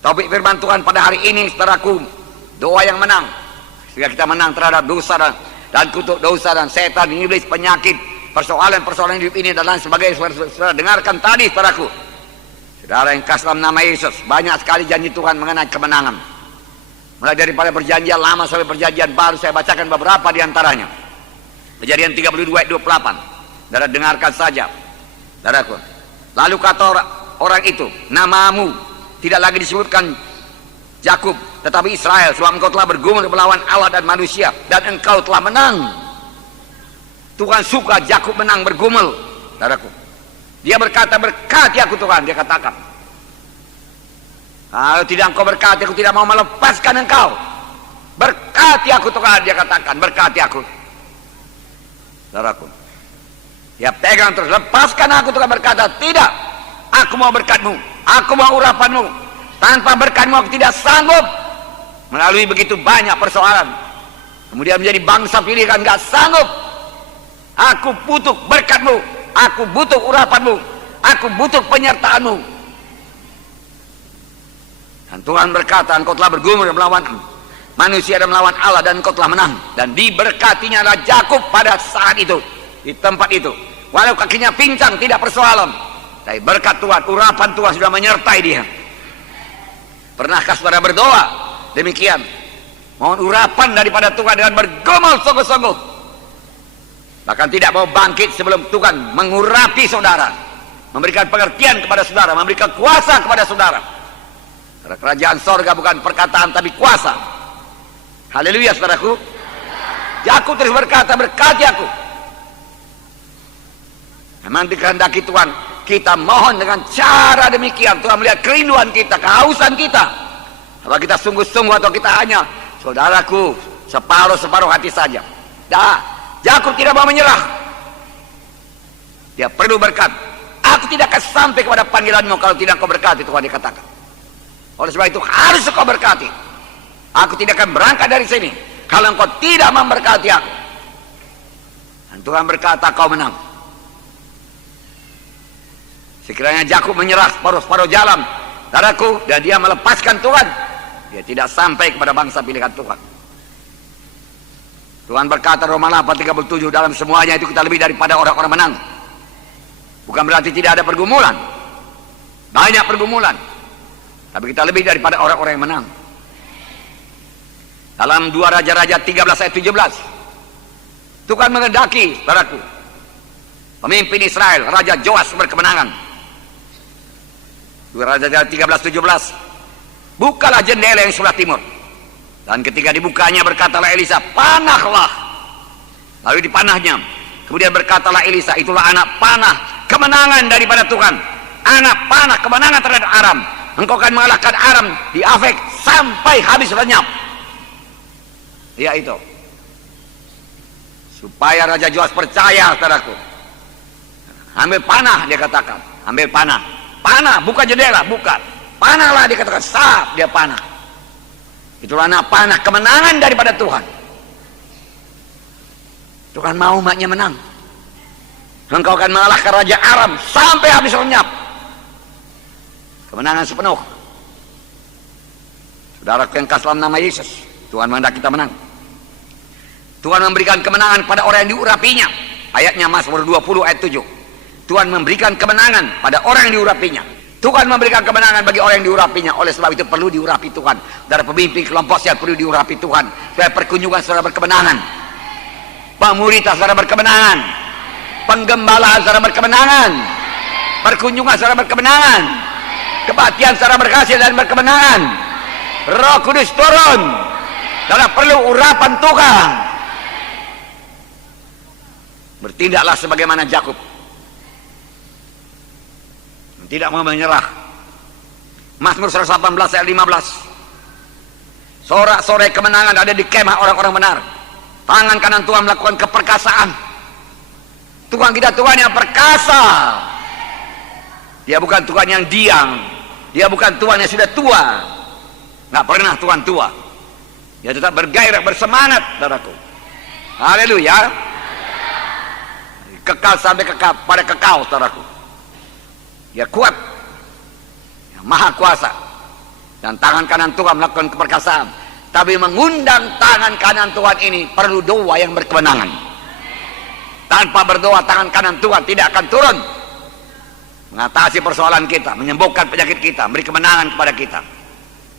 Topik firman Tuhan pada hari ini, saudaraku, doa yang menang, sehingga kita menang terhadap dosa dan kutuk dosa dan setan, iblis, penyakit, persoalan-persoalan hidup ini dan lain sebagainya. Saudara dengarkan tadi, saudaraku, saudara yang kasih dalam nama Yesus, banyak sekali janji Tuhan mengenai kemenangan. Mulai daripada perjanjian lama sampai perjanjian baru, saya bacakan beberapa di antaranya. Kejadian 32 ayat 28. Saudara dengarkan saja, saudaraku. Lalu kata orang itu, namamu tidak lagi disebutkan Yakub, tetapi Israel, sebab engkau telah bergumul melawan Allah dan manusia, dan engkau telah menang. Tuhan suka Yakub menang bergumul, saudaraku. Dia berkata, berkati aku Tuhan, dia katakan. Kalau tidak engkau berkati, aku tidak mau melepaskan engkau. Berkati aku Tuhan, dia katakan, berkati aku. Saudaraku, dia pegang terus, lepaskan aku Tuhan, berkata, tidak, aku mau berkatmu, aku mau urapanmu. Tanpa berkatmu aku tidak sanggup melalui begitu banyak persoalan. Kemudian menjadi bangsa pilihan, gak sanggup. Aku butuh berkatmu, aku butuh urapanmu, aku butuh penyertaanmu. Dan Tuhan berkata, engkau telah bergumul melawan manusia dan melawan Allah, dan engkau telah menang. Dan diberkatinya adalah Yakub pada saat itu, di tempat itu. Walau kakinya pincang, tidak persoalan, tapi berkat Tuhan, urapan Tuhan sudah menyertai dia. Pernahkah saudara berdoa demikian? Mohon urapan daripada Tuhan dengan bergumul sungguh-sungguh, bahkan tidak mau bangkit sebelum Tuhan mengurapi saudara, memberikan pengertian kepada saudara, memberikan kuasa kepada saudara. Karena kerajaan sorga bukan perkataan tapi kuasa. Haleluya, saudaraku. Yakub terus berkata, berkati aku. Memang dikehendaki Tuhan, kita mohon dengan cara demikian. Tuhan melihat kerinduan kita, kehausan kita. Apa kita sungguh-sungguh atau kita hanya, saudaraku, separuh-separuh hati saja. Yakub tidak mau menyerah. Dia perlu berkat. Aku tidak akan sampai kepada panggilanmu kalau tidak kau berkati, Tuhan dikatakan. Oleh sebab itu harus kau berkati. Aku tidak akan berangkat dari sini kalau engkau tidak memberkati aku. Dan Tuhan berkata, kau menang. Sekiranya Yakub menyerah separuh-separuh jalan, saudaraku, dan dia melepaskan Tuhan, dia tidak sampai kepada bangsa pilihan Tuhan. Tuhan berkata Roma 8:37, dalam semuanya itu kita lebih daripada orang-orang menang. Bukan berarti tidak ada pergumulan, banyak pergumulan, tapi kita lebih daripada orang-orang yang menang. Dalam 2 Raja-Raja 13 ayat 17, Tuhan mengendaki, saudaraku, pemimpin Israel, Raja Joas berkemenangan. 2 Raja-Raja 13:17, bukalah jendela yang sebelah timur. Dan ketika dibukanya berkatalah Elisa, panahlah. Lalu dipanahnya. Kemudian berkatalah Elisa, itulah anak panah kemenangan daripada Tuhan, anak panah kemenangan terhadap Aram. Engkau akan mengalahkan Aram di Afek sampai habis lenyap. Ya itu, supaya Raja Joas percaya, saudaraku. Ambil panah, dia katakan, ambil panah. Panah, bukan jendela, bukan. Panahlah, dia katakan, sap, dia panah. Itulah anak panah kemenangan daripada Tuhan. Tuhan mau umatnya menang. Engkau akan mengalahkan Raja Aram sampai habis lenyap. Kemenangan sepenuh. Saudaraku yang kasih dalam nama Yesus, Tuhan menghendaki kita menang. Tuhan memberikan kemenangan pada orang yang diurapinya. Ayatnya Mazmur 20 ayat 7. Tuhan memberikan kemenangan pada orang yang diurapinya. Tuhan memberikan kemenangan bagi orang yang diurapinya. Oleh sebab itu perlu diurapi Tuhan. Dari pemimpin kelompok yang perlu diurapi Tuhan, supaya perkunjungan saudara berkemenangan, pemuritan saudara berkemenangan, penggembala saudara berkemenangan, perkunjungan saudara berkemenangan, kebaktian saudara berhasil dan berkemenangan. Roh Kudus turun. Saudara perlu urapan Tuhan. Bertindaklah sebagaimana Yakub, tidak mau menyerah. Mazmur 118 ayat 15. Sorak-sorai kemenangan ada di kemah orang-orang benar. Tangan kanan Tuhan melakukan keperkasaan. Tuhan kita Tuhan yang perkasa. Dia bukan Tuhan yang diam. Dia bukan Tuhan yang sudah tua. Nggak pernah Tuhan tua. Dia tetap bergairah, bersemangat, saudaraku. Haleluya. Kekal sampai kekal, pada kekal, saudaraku. Dia kuat, dia maha kuasa. Dan tangan kanan Tuhan melakukan keperkasaan. Tapi mengundang tangan kanan Tuhan ini perlu doa yang berkemenangan. Tanpa berdoa tangan kanan Tuhan tidak akan turun mengatasi persoalan kita, menyembuhkan penyakit kita, beri kemenangan kepada kita.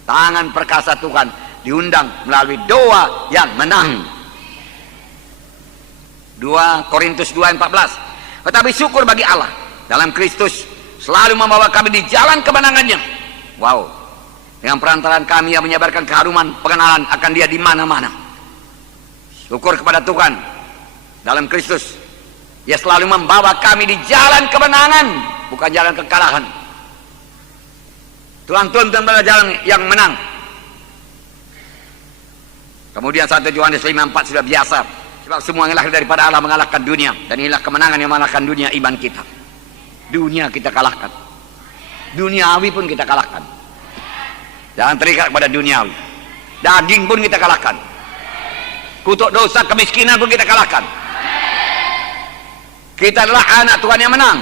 Tangan perkasa Tuhan diundang melalui doa yang menang. 2 Korintus 2:14. Tetapi syukur bagi Allah dalam Kristus selalu membawa kami di jalan kemenangannya. Wow. Dengan perantaraan kami yang menyebarkan keharuman pengenalan akan Dia di mana-mana. Syukur kepada Tuhan dalam Kristus. Dia selalu membawa kami di jalan kemenangan, bukan jalan kekalahan. Tuhan tuntun pada jalan yang menang. Kemudian 1 Yohanes 5:4 sudah biasa. Sebab semua yang lahir daripada Allah mengalahkan dunia. Dan inilah kemenangan yang mengalahkan dunia, iman kita. Dunia kita kalahkan. Duniawi pun kita kalahkan. Jangan terikat kepada duniawi. Daging pun kita kalahkan. Kutuk dosa, kemiskinan pun kita kalahkan. Kita adalah anak Tuhan yang menang.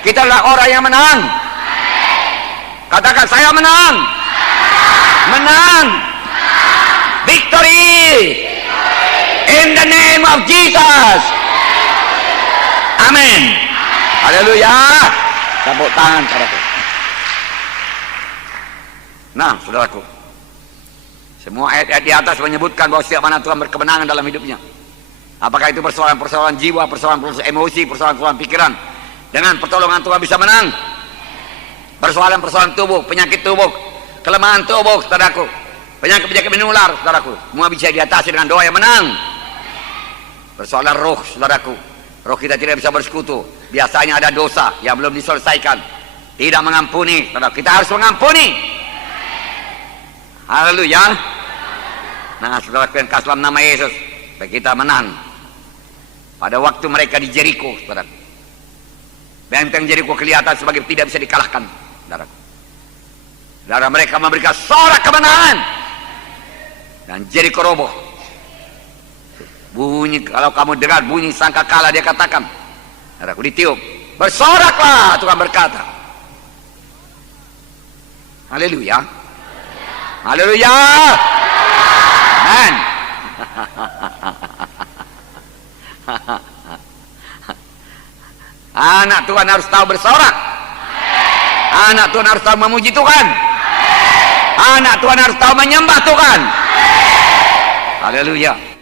Kita adalah orang yang menang. Katakan, saya menang. Menang. Victory. In the name of Jesus. Amin. Haleluya. Tepuk tangan saudaraku. Nah, saudaraku, semua ayat-ayat di atas menyebutkan bahwa setiap mana Tuhan berkemenangan dalam hidupnya. Apakah itu persoalan-persoalan jiwa, persoalan-persoalan emosi, persoalan-persoalan pikiran. Dengan pertolongan Tuhan bisa menang. Persoalan-persoalan tubuh, penyakit tubuh, kelemahan tubuh, saudaraku, penyakit-penyakit menular, saudaraku, semua bisa diatasi dengan doa yang menang. Persoalan roh, saudaraku, roh kita tidak bisa bersekutu. Biasanya ada dosa yang belum diselesaikan, tidak mengampuni, saudara. Kita harus mengampuni. Haleluya. Nah, saudara, yang kasih dalam nama Yesus, kita menang. Pada waktu mereka di Jericho, saudara, benteng Jericho kelihatan sebagai tidak bisa dikalahkan, saudara. Saudara, mereka memberikan sorak kemenangan dan Jericho roboh. Bunyi, kalau kamu dengar bunyi sangkakala, dia katakan, saudaraku, ditiup, bersoraklah, Tuhan berkata. Haleluya. Haleluya. Amen. Anak Tuhan harus tahu bersorak. Anak Tuhan harus tahu memuji Tuhan. Anak Tuhan harus tahu menyembah Tuhan. Haleluya.